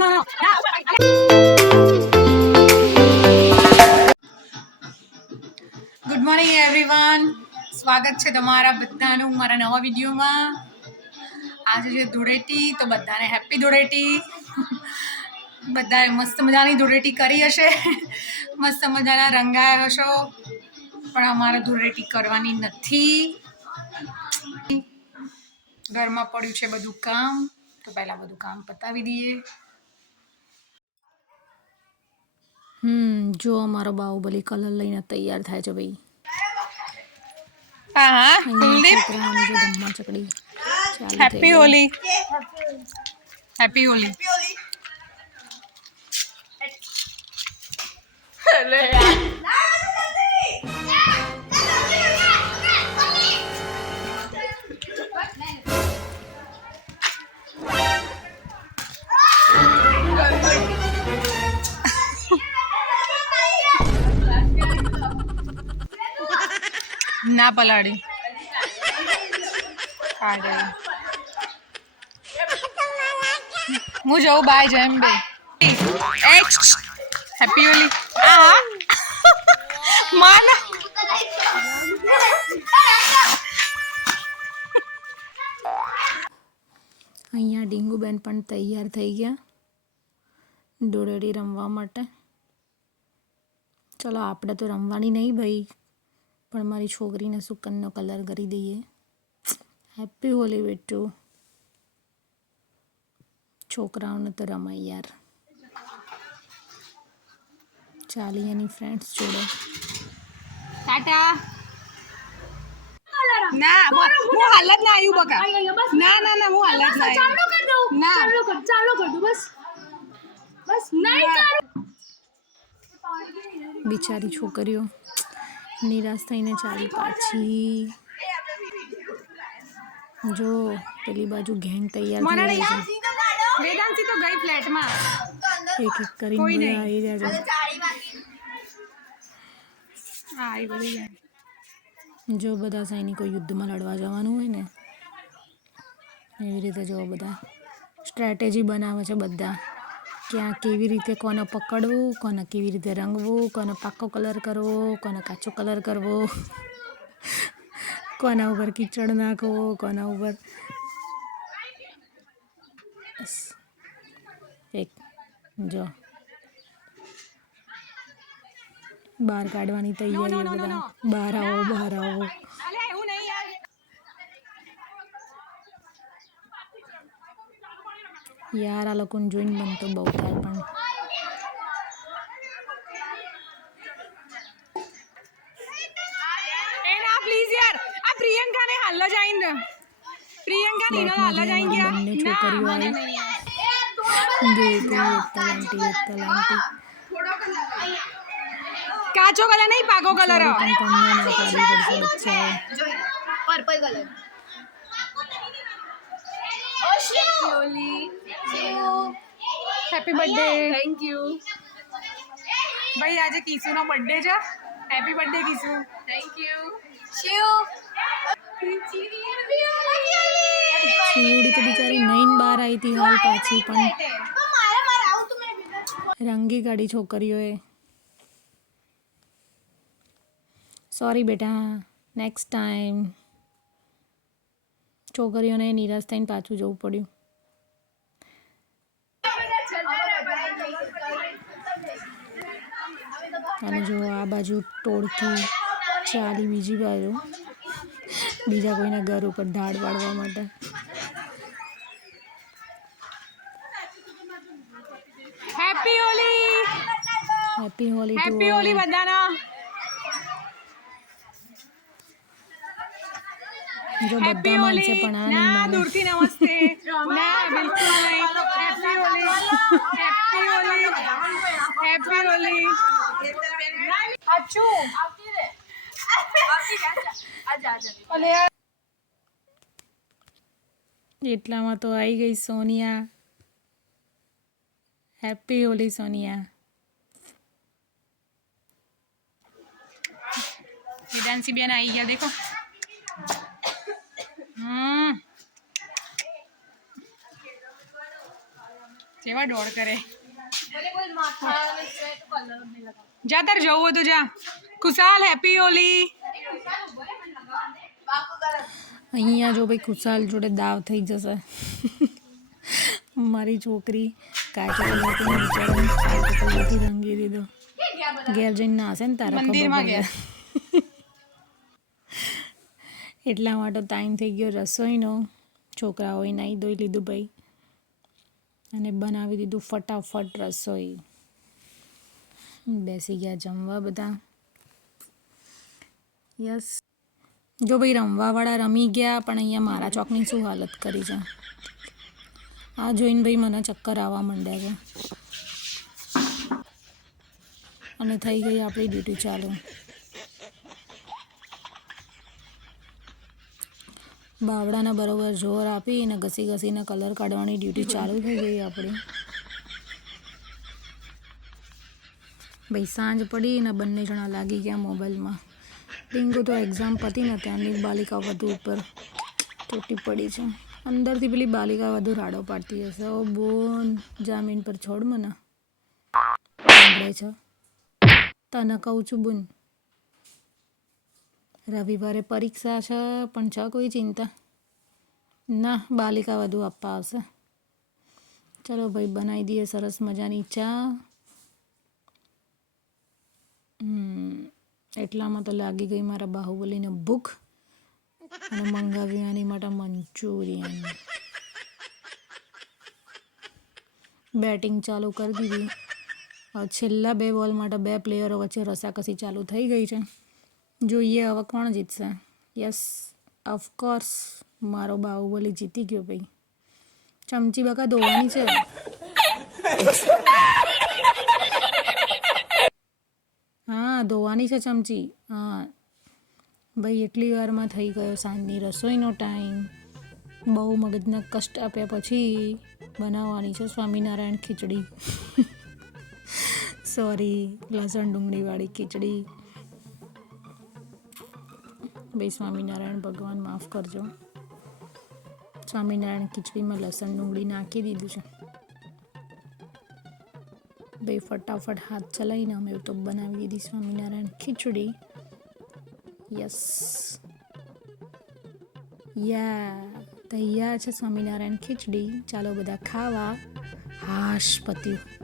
Good morning everyone, સ્વાગત છે તમારા બધાનું મારા નવા વિડીયોમાં. આજે છે ધૂળેટી, તો બધાને હેપી ધૂળેટી. બધાએ મસ્ત મજાની ધૂળેટી કરી હશે, મસ્ત મજાના રંગાયા હશો, પણ અમારે ધૂળેટી કરવાની નથી. ઘરમાં પડ્યું છે બધું કામ, તો પહેલા બધું કામ પતાવી દઈએ. જો અમારો બાહુબલી કલર લઈને તૈયાર થાય છે ભાઈ. હા કુલદીપ, ધમ્મા ચકડી હેપી હોલી, હેપી હોલી. ના પલાળી હું જઉં બાય જેમ બે હેપી હોલી. હા માન અહીંયા ડીંગુબેન પણ તૈયાર થઈ ગયા ધૂળેટી રમવા માટે. ચલો આપણે તો રમવાની નહીં ભાઈ, પણ મારી છોકરીને સુકનનો કલર કરી દઈએ. હેપી હોલી બેટુ. છોકરાઓને તો રમાય યાર. ચાલી એની ફ્રેન્ડ્સ જોડે. ટાટા. ના હું હાલત ના આવ્યું બકા. ના ના ના હું હાલત ના ચાલુ કર દો. ના ચાલુ કર દો બસ બસ નહીં ચાલુ. બિચારી છોકરીઓ નિરાશ થઈને ચાલી પાછી. જો પેલી બાજુ ગેંગ તૈયાર થઈ રહી છે. વેદાંશી તો ગઈ ફ્લેટમાં. એક એક કરીને બધા આવી રહ્યા છે. હા એ બધી જાય. જો બધા સૈનિકો યુદ્ધમાં લડવા જવાનું હોય ને એવી રીતે જો બધા સ્ટ્રેટેજી બનાવે છે બધા, ક્યાં કેવી રીતે કોને પકડવું, કોને કેવી રીતે રંગવું, કોને પાકો કલર કરવો, કોને કાચો કલર કરવો, કોના ઉપર કીચડ નાખવો, કોના ઉપર એક જો બહાર કાઢવાની તૈયારી. બધા બહાર આવો બહાર આવો. યાર આ લોકોને જોઈને મન તો બહુ થાય, પણ પ્લીઝ યાર આ પ્રિયંકા ને હાલ જ આઈને. પ્રિયંકા ને હાલ જ આઈ ગયા. બંને છોકરીઓ આવી જો તલાંટી કાચો કલર નહીં પાકો કલર પણ તમને ના પાડવી પડશે બચ્ચાઓ. Purple colour. Happy birthday. Thank you ભાઈ. આજે કિશુનો બર્થડે છે. Happy birthday Kishu. Thank you. શિવડી તો બિચારી નઈને બહાર આવી હતી હાલ પાછી, પણ રંગી કાઢી છોકરીઓએ. સોરી બેટા, નેક્સ્ટ ટાઈમ. છોકરીઓને નિરાશ થઈને પાછું જવું પડ્યું. અને જો આ બાજુ ટોળકી ચાલી બીજી બાજુ બીજા કોઈના ઘર ઉપર ધાડ પાડવા માટે. Happy Holi. Happy Holi. Happy Holi બધાના. જો બધા માનશે પણ આ નહીં માને. દૂરથી નમસ્તે. ના બિલકુલ નહીં. Happy Holi. Happy Holi. Happy Holi. અચ્છું આવતી રે. આજા એટલામાં તો આવી ગઈ સોનિયા. હેપી હોલી સોનિયા. વેદાંશી બેન આવી ગયા દેખો. જેવા દોડ કરે જા તાર જવું હોય તો જા ખુશાલ હેપી હોલી અહીંયા જો ભાઈ ખુશાલ જોડે દાવ થઈ જશે મારી છોકરી કાચી રંગી દીધો ઘેર જઈને ના હશે ને તારા મંદિરમાં ગયા એટલા માટે ટાઈમ થઈ ગયો રસોઈનો છોકરાઓએ નાહી ધોઈ લીધું ભાઈ અને બનાવી દીધું ફટાફટ રસોઈ બેસી ગયા જમવા બધા યસ જો ભાઈ રમવાવાળા રમી ગયા પણ અહીંયા મારા ચોકની શું હાલત કરી છે આ જોઈને ભાઈ મને ચક્કર આવવા માંડ્યા છે અને થઈ ગઈ આપણી ડ્યુટી ચાલુ બાવડાના બરોબર જોર આપી અને ઘસી ઘસીને કલર કાઢવાની ડ્યુટી ચાલુ થઈ ગઈ આપણી ભાઈ સાંજ પડી ને બંને જણા લાગી ગયા મોબાઈલમાં ટીંગુ તો એક્ઝામ પતી ને ત્યાંની બાલિકા વધુ ઉપર તૂટી પડી છે અંદરથી પેલી બાલિકા વધુ રાડો પાડતી હશે ઓ બોન જામીન પર છોડ મને સાંભળે છે તને કહું છું બોન રવિવારે પરીક્ષા છે પણ છે કોઈ ચિંતા ના બાલિકા વધુ આપવા આવશે ચલો ભાઈ બનાવી દઈએ સરસ મજાની ચા એટલામાં તો લાગી ગઈ મારા બાહુબલીને ભૂખ અને મંગાવી આની માટે મંચુરિયન બેટિંગ ચાલુ કરી દીધી છેલ્લા 2 બોલ માટે 2 પ્લેયરો વચ્ચે રસાકસી ચાલુ થઈ ગઈ છે જોઈએ હવે કોણ જીતશે યસ ઓફકોર્સ મારો બાહુબલી જીતી ગયો ભાઈ ચમચી બકા ધોવાની છે હા ધોવાની છે ચમચી હા ભાઈ એટલી વારમાં થઈ ગયો સાંજની રસોઈનો ટાઈમ બહુ મગજના કષ્ટ આપ્યા પછી બનાવવાની છે સ્વામિનારાયણ ખીચડી સોરી લસણ ડુંગળીવાળી ખીચડી ભાઈ સ્વામિનારાયણ ભગવાન માફ કરજો સ્વામિનારાયણ ખીચડીમાં લસણ ડુંગળી નાખી દીધું છે ભાઈ ફટાફટ હાથ ચલાવીને અમે તો બનાવી દીધી સ્વામિનારાયણ ખીચડી યસ તૈયાર છે સ્વામિનારાયણ ખીચડી ચાલો બધા ખાવા હાશ પત્યું